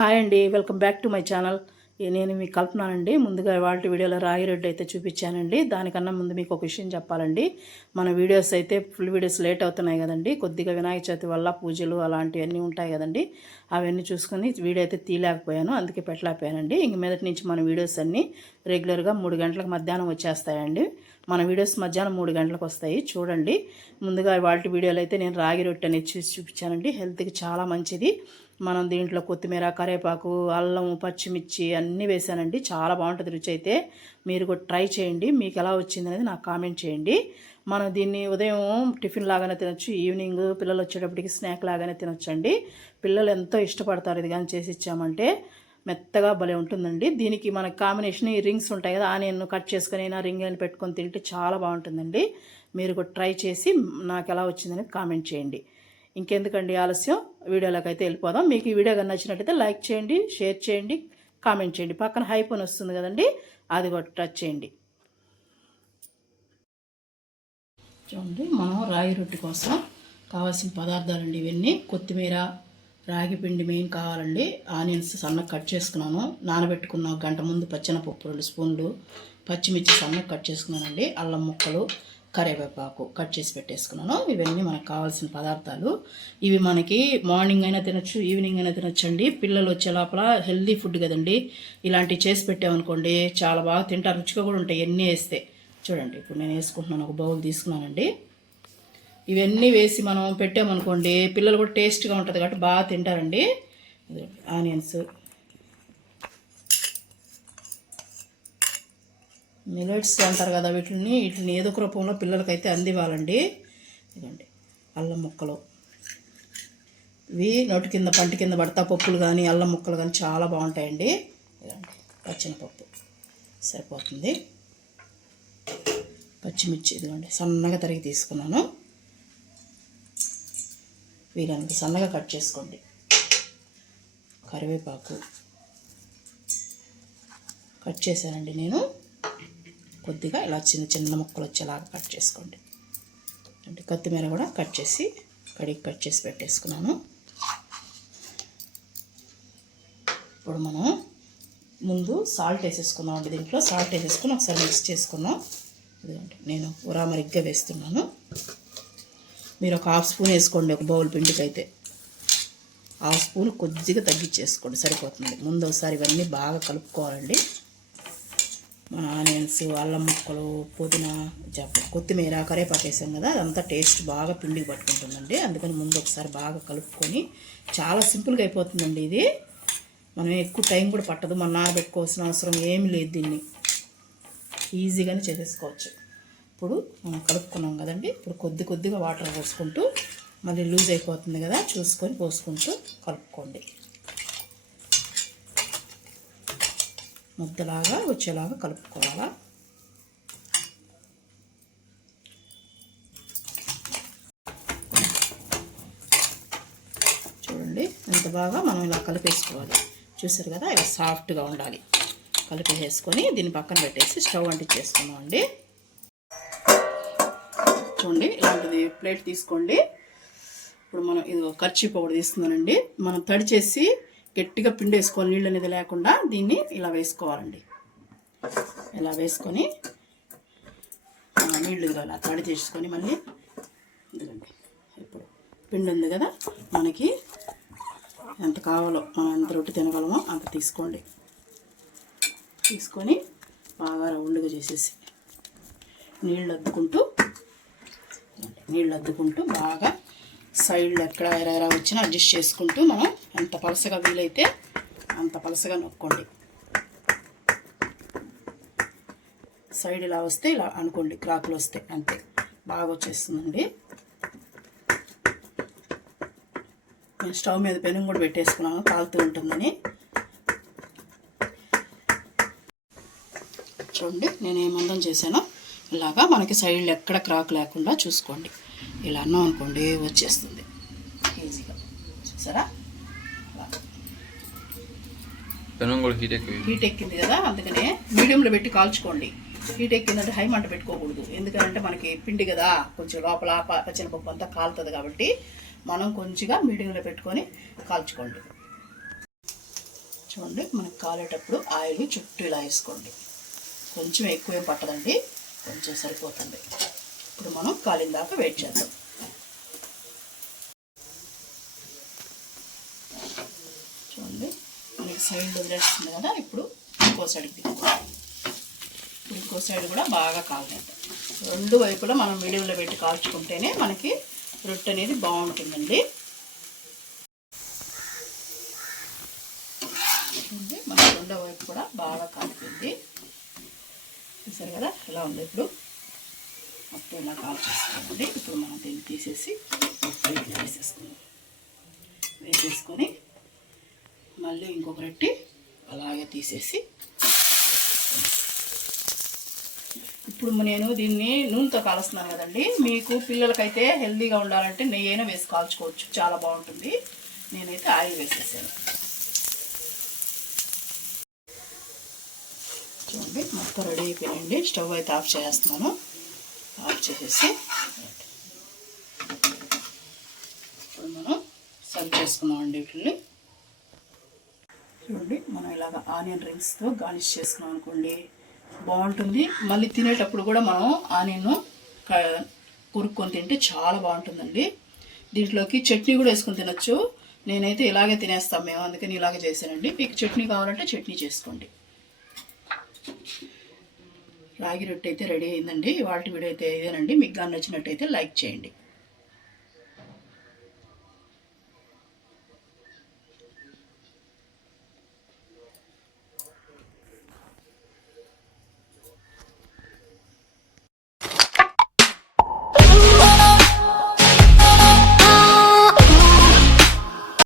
Hi అండి welcome back to my channel. నేను మీకు కల్పనానండి. ముందుగా వాటి వీడియోలో రాగి రెడ్డి అయితే చూపించానండి. దానికన్నా ముందు మీకు ఒక విషయం చెప్పాలండి. మన వీడియోస్ అయితే ఫుల్ వీడియోస్ లేట్ అవుతున్నాయి కదండి. కొద్దిగా వినాయక చవితి వల్ల పూజలు అలాంటివన్నీ ఉంటాయి కదండి. అవన్నీ చూసుకొని వీడియో అయితే తీయలేకపోయాను. అందుకే పెట్టలేకపోయానండి. ఇంక మీదటి నుంచి మన వీడియోస్ అన్నీ రెగ్యులర్గా మూడు గంటలకు మధ్యాహ్నం వచ్చేస్తాయండి. మన వీడియోస్ మధ్యాహ్నం మూడు గంటలకు వస్తాయి. చూడండి. ముందుగా వాటి వీడియోలు అయితే నేను రాగి రొట్టె అనేది చూసి చూపించానండి. హెల్త్కి చాలా మంచిది. మనం దీంట్లో కొత్తిమీర కరివేపాకు అల్లం పచ్చిమిర్చి అన్నీ వేసానండి చాలా బాగుంటుంది రుచి అయితే. మీరు కూడా ట్రై చేయండి. మీకు ఎలా వచ్చింది అనేది నాకు కామెంట్ చేయండి. మనం దీన్ని ఉదయం టిఫిన్ లాగానే తినొచ్చు ఈవినింగ్ పిల్లలు వచ్చేటప్పటికి స్నాక్ లాగానే తినొచ్చండి. పిల్లలు ఎంతో ఇష్టపడతారు ఇది కానీ చేసి ఇచ్చామంటే. మెత్తగా భలే ఉంటుందండి. దీనికి మనకి కాంబినేషన్ ఈ రింగ్స్ ఉంటాయి కదా ఆనియన్ కట్ చేసుకుని అయినా రింగ్ అని పెట్టుకొని తింటే చాలా బాగుంటుందండి. మీరు కూడా ట్రై చేసి నాకు ఎలా వచ్చిందని కామెంట్ చేయండి. ఇంకెందుకండి ఆలస్యం? వీడియోలోకి అయితే వెళ్ళిపోదాం. మీకు ఈ వీడియో కానీ నచ్చినట్టయితే లైక్ చేయండి షేర్ చేయండి కామెంట్ చేయండి. పక్కన హైప్ అని వస్తుంది కదండి అది కూడా టచ్ చేయండి. చూడండి మనం రాగి రొట్టె కోసం కావాల్సిన పదార్థాలు అండి ఇవన్నీ. కొత్తిమీర రాగి పిండి మెయిన్ కావాలండి. ఆనియన్స్ సన్నగా కట్ చేసుకున్నాను. నానబెట్టుకున్న గంట ముందు పచ్చెనపప్పు రెండు స్పూన్లు పచ్చిమిర్చి సన్నగా కట్ చేసుకున్నానండి. అల్లం ముక్కలు కరివేపాకు కట్ చేసి పెట్టేసుకున్నాను. ఇవన్నీ మనకు కావాల్సిన పదార్థాలు. ఇవి మనకి మార్నింగ్ అయినా తినచ్చు ఈవినింగ్ అయినా తినచ్చండి. అండి పిల్లలు వచ్చే లోపల హెల్దీ ఫుడ్ కదండి. ఇలాంటివి చేసి పెట్టామనుకోండి చాలా బాగా తింటారు. రుచిగా కూడా ఉంటాయి. ఎన్ని వేస్తే. చూడండి ఇప్పుడు నేను వేసుకుంటున్నాను. ఒక బౌల్ తీసుకున్నానండి. ఇవన్నీ వేసి మనం పెట్టామనుకోండి పిల్లలు కూడా టేస్ట్గా ఉంటుంది కాబట్టి బాగా తింటారండి. ఆనియన్స్ మిలెట్స్ అంటారు కదా వీటిని. వీటిని ఏదో ఒక రూపంలో పిల్లలకైతే అందివ్వాలండి. ఇదండి అల్లం ముక్కలు. ఇవి నోటి కింద పంట కింద పడతా పప్పులు కానీ అల్లం ముక్కలు కానీ చాలా బాగుంటాయండి. ఇదండి పచ్చినపప్పు సరిపోతుంది. పచ్చిమిర్చి ఇదిగోండి సన్నగా తరిగి తీసుకున్నాను. వీరంత సన్నగా కట్ చేసుకోండి. కరివేపాకు. కట్ చేశానండి నేను. కొద్దిగా ఇలా చిన్న చిన్న ముక్కలు వచ్చేలాగా కట్ చేసుకోండి. అంటే కొత్తిమీర కూడా కట్ చేసి కడిగి కట్ చేసి పెట్టేసుకున్నాను. ఇప్పుడు మనం ముందు సాల్ట్ వేసేసుకున్నాం అండి దీంట్లో. సాల్ట్ వేసేసుకుని ఒకసారి మిక్స్ చేసుకున్నాం ఎందుకంటే నేను ఉరామరిగ్గా వేస్తున్నాను. మీరు ఒక హాఫ్ స్పూన్ వేసుకోండి ఒక బౌల్ పిండికి అయితే హాఫ్ స్పూన్ కొద్దిగా తగ్గించేసుకోండి సరిపోతుంది. ముందు ఒకసారి ఇవన్నీ బాగా కలుపుకోవాలండి. మన ఆనియన్స్ అల్లం ముక్కలు పుదీనా కొత్తిమీర కరేపాకు వేసాం కదా అదంతా టేస్ట్ బాగా పిండికి పట్టుకుంటుందండి. అందుకని ముందు ఒకసారి బాగా కలుపుకొని చాలా సింపుల్గా అయిపోతుందండి ఇది. మనం ఎక్కువ టైం కూడా పట్టదు మన నానబెట్టుకోవాల్సిన అవసరం ఏమి లేదు దీన్ని. ఈజీగానే చేసేసుకోవచ్చు. ఇప్పుడు మనం కలుపుకున్నాం కదండి ఇప్పుడు కొద్ది కొద్దిగా వాటర్ పోసుకుంటూ మళ్ళీ లూజ్ అయిపోతుంది కదా చూసుకొని పోసుకుంటూ కలుపుకోండి. ముద్దలాగా వచ్చేలాగా కలుపుకోవాలా. చూడండి ఎంత బాగా మనం ఇలా కలిపేసుకోవాలి. చూసారు కదా ఇలా సాఫ్ట్గా ఉండాలి. కలిపేసుకొని దీన్ని పక్కన పెట్టేసి స్టవ్ అంటించేసుకున్నాం అండి. చూడండి ఇలాంటిది ప్లేట్ తీసుకోండి. ఇప్పుడు మనం ఇది ఖర్చు పౌడర్ తీసుకున్నానండి మనం తడిచేసి గట్టిగా పిండి వేసుకోవాలి నీళ్ళు అనేది లేకుండా దీన్ని ఇలా వేసుకోవాలండి. ఇలా వేసుకొని నీళ్ళు ఇలా తడి చేసుకొని మళ్ళీ ఇదిగండి ఇప్పుడు పిండి ఉంది కదా మనకి ఎంత కావాలో మనం ఎంత రొట్టె తినగలమో అంత తీసుకోండి. తీసుకొని బాగా రౌండ్గా చేసేసి నీళ్ళు అద్దుకుంటూ నీళ్ళు అద్దుకుంటూ బాగా సైడ్లో ఎక్కడ ఎరా వచ్చినా అడ్జస్ట్ చేసుకుంటూ మనం ఎంత పలసగా వీలైతే అంత పలసగా నొక్కండి. సైడ్ ఇలా వస్తే ఇలా అనుకోండి క్రాకులు వస్తే అంతే. బాగా వచ్చేస్తుందండి. నేను స్టవ్ మీద పెనం కూడా పెట్టేసుకున్నాను కాలుతూ ఉంటుందని. చూడండి నేను ఏమందం చేశానో. ఇలాగా మనకి సైడ్లో ఎక్కడ క్రాక్ లేకుండా చూసుకోండి. ఇలా అన్నాం అనుకోండి వచ్చేస్తుంది ఈజీగా చూసారా హీట్ ఎక్కువ హీట్ ఎక్కింది కదా అందుకనే మీడియంలో పెట్టి కాల్చుకోండి. హీట్ ఎక్కిందంటే హై మంట పెట్టుకోకూడదు. ఎందుకంటే మనకి పిండి కదా కొంచెం లోపల ప- అంతా కాలుతుంది కాబట్టి మనం కొంచెంగా మీడియంలో పెట్టుకొని కాల్చుకోండి. చూడండి మనకి కాలేటప్పుడు ఆయిల్ చుట్టూ ఇలా వేసుకోండి. కొంచెం ఎక్కువ ఏం పట్టదండి కొంచెం సరిపోతుంది. ఇప్పుడు మనం కాలిన దాకా వెయిట్ చేద్దాం చూడండి మనకి సైడ్ వదిలేస్తుంది కదా ఇప్పుడు ఇంకో సైడ్ ఇప్పుడు ఇంకో సైడ్ కూడా బాగా కాలినట్టు రెండు వైపులా మనం మీడియంలో పెట్టి కాల్చుకుంటేనే మనకి రొట్టె అనేది బాగుంటుందండి. మన రెండో వైపు కూడా బాగా కాలిపోయింది. చూసారు కదా ఎలా ఉంది ఇప్పుడు? మొత్తం ఇలా కాల్చేసుకోండి ఇప్పుడు మనం దీన్ని తీసేసి పైకి వేసేసుకుందాం వేసేసుకొని మళ్ళీ ఇంకొక రొట్టి అలాగే తీసేసి ఇప్పుడు నేను దీన్ని నూనెతో కాలుస్తున్నాను కదండి. మీకు పిల్లలకైతే హెల్దీగా ఉండాలంటే నెయ్యైనా వేసి కాల్చుకోవచ్చు. చాలా బాగుంటుంది. నేనైతే ఆయిల్ వేసేసాను. చూడండి మొత్తం రెడీ అయిపోయిందండి. స్టవ్ అయితే ఆఫ్ చేస్తున్నాను. ఆఫ్ చేసేసి ఇప్పుడు మనం సర్వ్ చేసుకున్నామండి వీటిని. చూడండి. మనం ఇలాగ ఆనియన్ రింగ్స్తో గార్నిష్ చేసుకున్నాం అనుకోండి. బాగుంటుంది. మళ్ళీ తినేటప్పుడు కూడా మనం ఆనియన్ కొరుక్కొని తింటే చాలా బాగుంటుందండి. దీంట్లోకి చట్నీ కూడా వేసుకొని తినొచ్చు. నేనైతే ఇలాగే తినేస్తాం మేము. అందుకని ఇలాగే చేశానండి. మీకు చట్నీ కావాలంటే చట్నీ చేసుకోండి. రాగి రొట్టె అయితే రెడీ అయిందండి. వాటి వీడియో అయితే ఇదేనండి. మీకు కానీ నచ్చినట్టయితే లైక్ చేయండి.